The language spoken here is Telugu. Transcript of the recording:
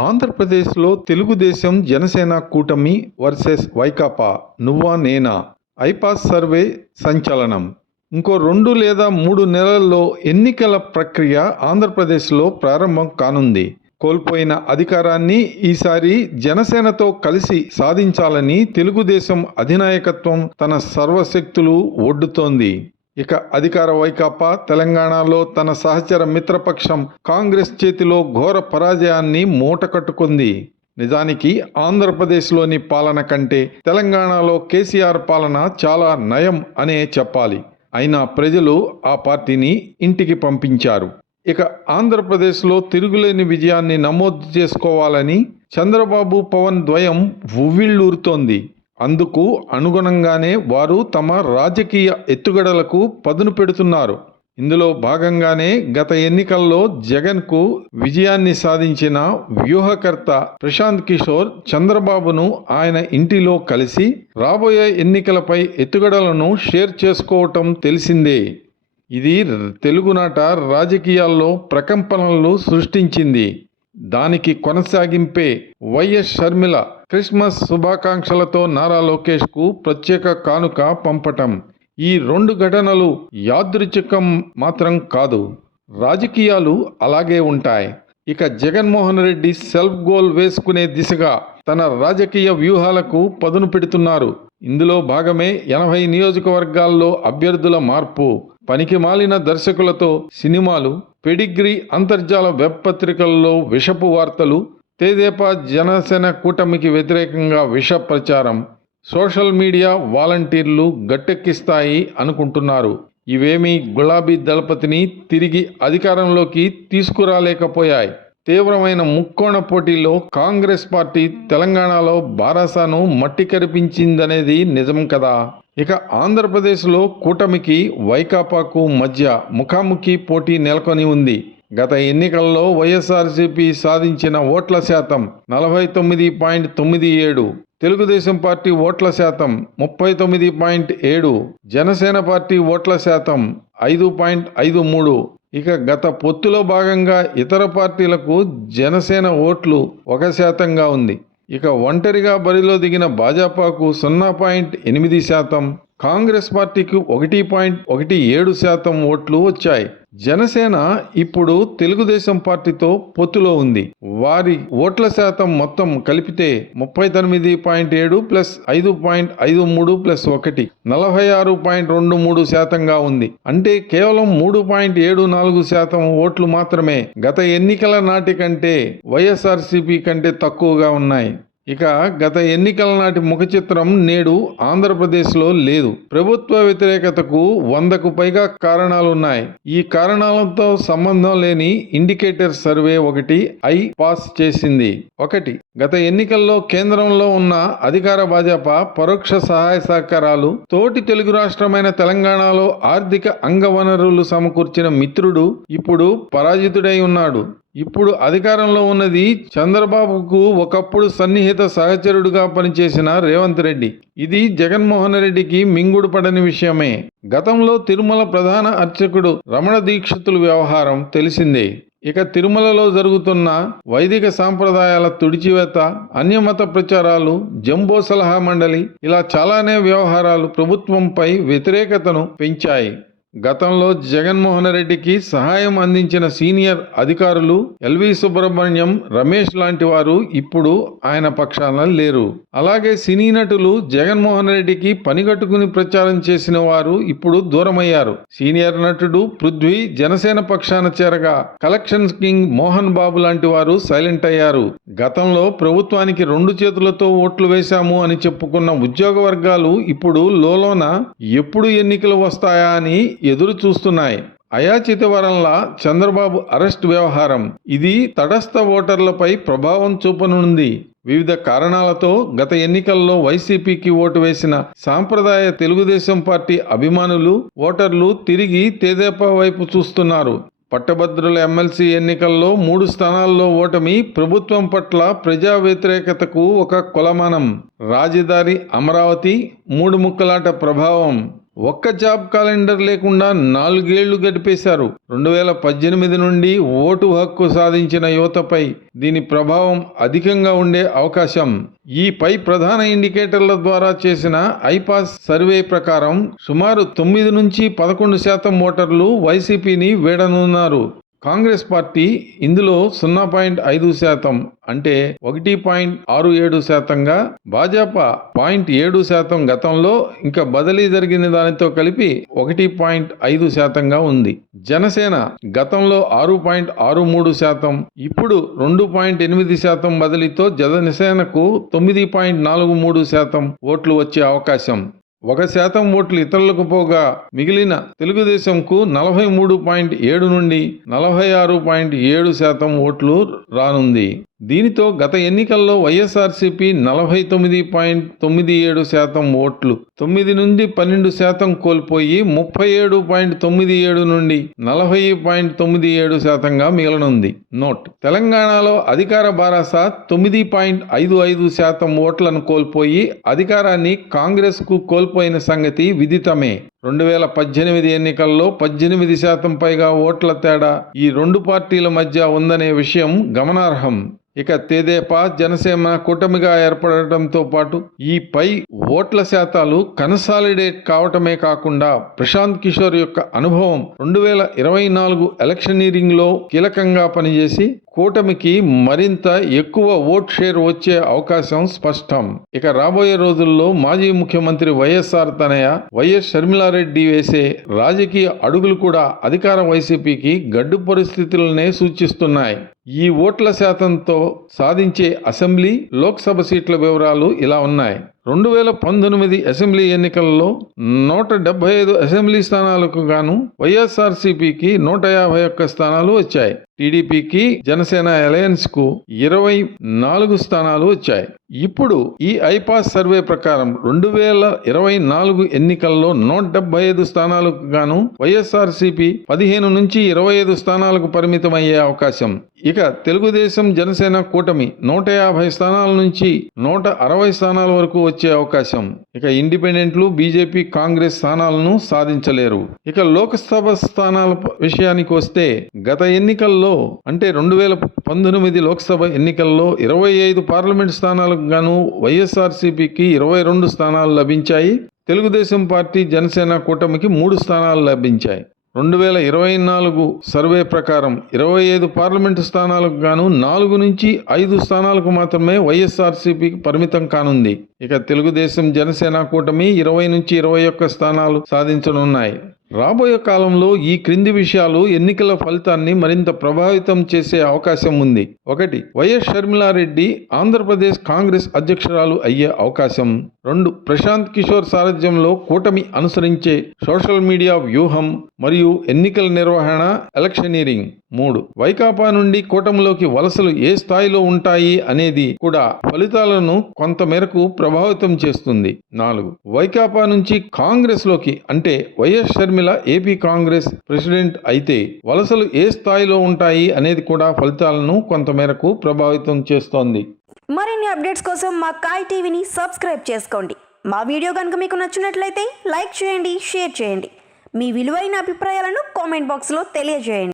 ఆంధ్రప్రదేశ్లో తెలుగుదేశం జనసేన కూటమి వర్సెస్ వైకాపా నువ్వా నేనా ఐపాస్ సర్వే సంచలనం. ఇంకో 2 లేదా 3 నెలల్లో ఎన్నికల ప్రక్రియ ఆంధ్రప్రదేశ్లో ప్రారంభం కానుంది. కోల్పోయిన అధికారాన్ని ఈసారి జనసేనతో కలిసి సాధించాలని తెలుగుదేశం అధినాయకత్వం తన సర్వశక్తులు ఒడ్డుతోంది. ఇక అధికార వైకాపా తెలంగాణలో తన సహచర మిత్రపక్షం కాంగ్రెస్ చేతిలో ఘోర పరాజయాన్ని మూటకట్టుకుంది. నిజానికి ఆంధ్రప్రదేశ్లోని పాలన కంటే తెలంగాణలో కేసీఆర్ పాలన చాలా నయం అనే చెప్పాలి. అయినా ప్రజలు ఆ పార్టీని ఇంటికి పంపించారు. ఇక ఆంధ్రప్రదేశ్లో తిరుగులేని విజయాన్ని నమోదు చేసుకోవాలని చంద్రబాబు పవన్ ద్వయం ఉవ్విళ్ళూరుతోంది. అందుకు అనుగుణంగానే వారు తమ రాజకీయ ఎత్తుగడలకు పదును పెడుతున్నారు. ఇందులో భాగంగానే గత ఎన్నికల్లో జగన్కు విజయాన్ని సాధించిన వ్యూహకర్త ప్రశాంత్ కిషోర్ చంద్రబాబును ఆయన ఇంటిలో కలిసి రాబోయే ఎన్నికలపై ఎత్తుగడలను షేర్ చేసుకోవటం తెలిసిందే. ఇది తెలుగునాట రాజకీయాల్లో ప్రకంపనలు సృష్టించింది. దానికి కొనసాగింపే వైఎస్ షర్మిల క్రిస్మస్ శుభాకాంక్షలతో నారా లోకేష్కు ప్రత్యేక కానుక పంపటం. ఈ 2 ఘటనలు యాదృచ్ఛికం మాత్రం కాదు. రాజకీయాలు అలాగే ఉంటాయి. ఇక జగన్మోహన్ రెడ్డి సెల్ఫ్ గోల్ వేసుకునే దిశగా తన రాజకీయ వ్యూహాలకు పదును పెడుతున్నారు. ఇందులో భాగమే 80 నియోజకవర్గాల్లో అభ్యర్థుల మార్పు, పనికిమాలిన దర్శకులతో సినిమాలు, పెడిగ్రీ అంతర్జాల వెబ్ పత్రికల్లో విషపు వార్తలు, తెదేపా జనసేన కూటమికి వ్యతిరేకంగా విష ప్రచారం, సోషల్ మీడియా వాలంటీర్లు గట్టెక్కిస్తాయి అనుకుంటున్నారు. ఇవేమీ గులాబీ దళపతిని తిరిగి అధికారంలోకి తీసుకురాలేకపోయాయి. తీవ్రమైన ముక్కోణ పోటీలో కాంగ్రెస్ పార్టీ తెలంగాణలో బారాసాను మట్టి కరిపించిందనేది నిజం కదా. ఇక ఆంధ్రప్రదేశ్లో కూటమికి వైకాపాకు మధ్య ముఖాముఖి పోటీ నెలకొని ఉంది. గత ఎన్నికల్లో వైఎస్ఆర్సీపీ సాధించిన ఓట్ల శాతం 49.97, తెలుగుదేశం పార్టీ ఓట్ల శాతం 39.7, జనసేన పార్టీ ఓట్ల శాతం 5.53. ఇక గత పొత్తులో భాగంగా ఇతర పార్టీలకు జనసేన ఓట్లు 1% ఉంది. ఇక ఒంటరిగా బరిలో దిగిన భాజపాకు 0.8%, కాంగ్రెస్ పార్టీకి 1.17% ఓట్లు వచ్చాయి. జనసేన ఇప్పుడు తెలుగుదేశం పార్టీతో పొత్తులో ఉంది. వారి ఓట్ల శాతం మొత్తం కలిపితే 39.7 ప్లస్ 5.53 ప్లస్ 1 46.23%గా ఉంది. అంటే కేవలం 3.74% ఓట్లు మాత్రమే గత ఎన్నికల నాటి కంటే వైఎస్ఆర్సీపీ కంటే తక్కువగా ఉన్నాయి. ఇక గత ఎన్నికల నాటి ముఖ చిత్రం నేడు ఆంధ్రప్రదేశ్లో లేదు. ప్రభుత్వ వ్యతిరేకతకు 100కు పైగా కారణాలున్నాయి. ఈ కారణాలతో సంబంధం లేని ఇండికేటర్ సర్వే ఒకటి పాస్ చేసింది. 1. గత ఎన్నికల్లో కేంద్రంలో ఉన్న అధికార భాజపా పరోక్ష సహాయ సహకారాలు, తోటి తెలుగు రాష్ట్రమైన తెలంగాణలో ఆర్థిక అంగవనరులు సమకూర్చిన మిత్రుడు ఇప్పుడు పరాజితుడై ఉన్నాడు. ఇప్పుడు అధికారంలో ఉన్నది చంద్రబాబుకు ఒకప్పుడు సన్నిహిత సహచరుడుగా పనిచేసిన రేవంత్ రెడ్డి. ఇది జగన్మోహన్ రెడ్డికి మింగుడు పడని విషయమే. గతంలో తిరుమల ప్రధాన అర్చకుడు రమణ దీక్షితుల వ్యవహారం తెలిసిందే. ఇక తిరుమలలో జరుగుతున్న వైదిక సాంప్రదాయాల తుడిచివేత, అన్యమత ప్రచారాలు, జంబో సలహా మండలి, ఇలా చాలానే వ్యవహారాలు ప్రభుత్వంపై వ్యతిరేకతను పెంచాయి. గతంలో జగన్మోహన్ రెడ్డికి సహాయం అందించిన సీనియర్ అధికారులు ఎల్వి సుబ్రహ్మణ్యం, రమేష్ లాంటి వారు ఇప్పుడు ఆయన పక్షాన లేరు. అలాగే సినీ నటులు జగన్మోహన్ రెడ్డికి పనిగట్టుకుని ప్రచారం చేసిన వారు ఇప్పుడు దూరమయ్యారు. సీనియర్ నటుడు పృథ్వీ జనసేన పక్షాన చేరగా కలెక్షన్స్ కింగ్ మోహన్ బాబు లాంటి వారు సైలెంట్ అయ్యారు. గతంలో ప్రభుత్వానికి 2 చేతులతో ఓట్లు వేశాము అని చెప్పుకున్న ఉద్యోగ వర్గాలు ఇప్పుడు లోలోన ఎప్పుడు ఎన్నికలు వస్తాయా అని ఎదురు చూస్తున్నాయి. అయాచిత వరంలా చంద్రబాబు అరెస్ట్ వ్యవహారం, ఇది తటస్థ ఓటర్లపై ప్రభావం చూపనుంది. వివిధ కారణాలతో గత ఎన్నికల్లో వైసీపీకి ఓటు వేసిన సాంప్రదాయ తెలుగుదేశం పార్టీ అభిమానులు, ఓటర్లు తిరిగి తెదేపా వైపు చూస్తున్నారు. పట్టభద్రుల ఎమ్మెల్సీ ఎన్నికల్లో 3 స్థానాల్లో ఓటమి ప్రభుత్వం పట్ల ప్రజా వ్యతిరేకతకు ఒక కొలమానం. రాజధాని అమరావతి, 3 ముక్కలాట ప్రభావం, ఒక్క జాబ్ క్యాలెండర్ లేకుండా 4 ఏళ్లు గడిపేశారు. 2018 నుండి ఓటు హక్కు సాధించిన యువతపై దీని ప్రభావం అధికంగా ఉండే అవకాశం. ఈ పై ప్రధాన ఇండికేటర్ల ద్వారా చేసిన ఐపాస్ సర్వే ప్రకారం సుమారు 9 నుంచి 11% ఓటర్లు వైసీపీని వీడనున్నారు. కాంగ్రెస్ పార్టీ ఇందులో 0.5% అంటే 1.67%గా, భాజపా 0.7% గతంలో, ఇంకా బదిలీ జరిగిన దానితో కలిపి 1.5%గా ఉంది. జనసేన గతంలో 6.63%, ఇప్పుడు 2.8% బదిలీతో జనసేనకు 9.43% ఓట్లు వచ్చే అవకాశం. 1% ఓట్లు ఇతరులకు పోగా మిగిలిన తెలుగుదేశంకు 43.7 నుండి 46.7% ఓట్లు రానుంది. దీనితో గత ఎన్నికల్లో వైఎస్ఆర్సీపీ 49.97% ఓట్లు 9 నుండి 12% కోల్పోయి 37.97 నుండి 40.97%గా మిగలనుంది. నోట్: తెలంగాణలో అధికార బారాస 9.55% ఓట్లను కోల్పోయి అధికారాన్ని కాంగ్రెస్ కు కోల్పోయిన సంగతి విదితమే. 2018 ఎన్నికల్లో 18% పైగా ఓట్ల తేడా ఈ రెండు పార్టీల మధ్య ఉందనే విషయం గమనార్హం. ఇక తెదేపా, జనసేన కూటమిగా ఏర్పడటంతో పాటు ఈ పై ఓట్ల శాతాలు కన్సాలిడేట్ కావటమే కాకుండా ప్రశాంత్ కిషోర్ యొక్క అనుభవం 2024 ఎలక్షనీరింగ్ లో కీలకంగా పనిచేసి కూటమికి మరింత ఎక్కువ ఓట్ షేర్ వచ్చే అవకాశం స్పష్టం. ఇక రాబోయే రోజుల్లో మాజీ ముఖ్యమంత్రి వైఎస్ఆర్ తనయ వైఎస్ షర్మిలారెడ్డి వేసే రాజకీయ అడుగులు కూడా అధికార వైసీపీకి గడ్డు పరిస్థితులనే సూచిస్తున్నాయి. ఈ ఓట్ల శాతంతో సాధించే అసెంబ్లీ, లోక్సభ సీట్ల వివరాలు ఇలా ఉన్నాయి. 2019 అసెంబ్లీ ఎన్నికల్లో 175 అసెంబ్లీ స్థానాలకు గాను వైఎస్ఆర్సీపీకి 151 స్థానాలు వచ్చాయి. టీడీపీకి, జనసేన అలయన్స్ కు 24 స్థానాలు వచ్చాయి. ఇప్పుడు ఈ ఐపాస్ సర్వే ప్రకారం 2024 ఎన్నికల్లో 175 స్థానాలకు గాను వైఎస్ఆర్సీపీ 15 నుంచి 25 స్థానాలకు పరిమితమయ్యే అవకాశం. ఇక తెలుగుదేశం, జనసేన కూటమి 150 స్థానాల నుంచి 160 స్థానాల వరకు వచ్చే అవకాశం. ఇక ఇండిపెండెంట్లు, బీజేపీ, కాంగ్రెస్ స్థానాలను సాధించలేరు. ఇక లోక్సభ స్థానాల విషయానికి వస్తే గత ఎన్నికల్లో అంటే 2019 లోక్సభ ఎన్నికల్లో 25 పార్లమెంట్ స్థానాలకు గాను వైఎస్ఆర్సీపీకి 22 స్థానాలు లభించాయి. తెలుగుదేశం పార్టీ, జనసేన కూటమికి 3 స్థానాలు లభించాయి. 2024 సర్వే ప్రకారం 25 పార్లమెంటు స్థానాలకు గాను 4 నుంచి 5 స్థానాలకు మాత్రమే వైఎస్ఆర్సీపీకి పరిమితం కానుంది. ఇక తెలుగుదేశం, జనసేన కూటమి 20 నుంచి 21 స్థానాలు సాధించనున్నాయి. రాబోయే కాలంలో ఈ క్రింది విషయాలు ఎన్నికల ఫలితాన్ని మరింత ప్రభావితం చేసే అవకాశం ఉంది. 1. వైఎస్ షర్మిలారెడ్డి ఆంధ్రప్రదేశ్ కాంగ్రెస్ అధ్యక్షురాలు అయ్యే అవకాశం. 2. ప్రశాంత్ కిషోర్ సారథ్యంలో కూటమి అనుసరించే సోషల్ మీడియా వ్యూహం మరియు ఎన్నికల నిర్వహణ, ఎలక్షనీరింగ్. 3. వైకాపా నుండి కూటమిలోకి వలసలు ఏ స్థాయిలో ఉంటాయి అనేది కూడా ఫలితాలను కొంతమేరకు ప్రభావితం చేస్తుంది. 4. వైకాపా నుంచి కాంగ్రెస్ లోకి అంటే YS Sharmila AP Congress president అయితే వలసలు ఏ స్థాయిలో ఉంటాయి అనేది కూడా ఫలితాలను కొంతమేరకు ప్రభావితం చేస్తోంది. మరిన్ని అప్డేట్స్ కోసం మా కాయ్ టీవీని సబ్స్క్రైబ్ చేసుకోండి. మా వీడియో కనుక మీకు నచ్చినట్లయితే లైక్ చేయండి, షేర్ చేయండి. మీ విలువైన అభిప్రాయాలను కామెంట్ బాక్స్లో తెలియజేయండి.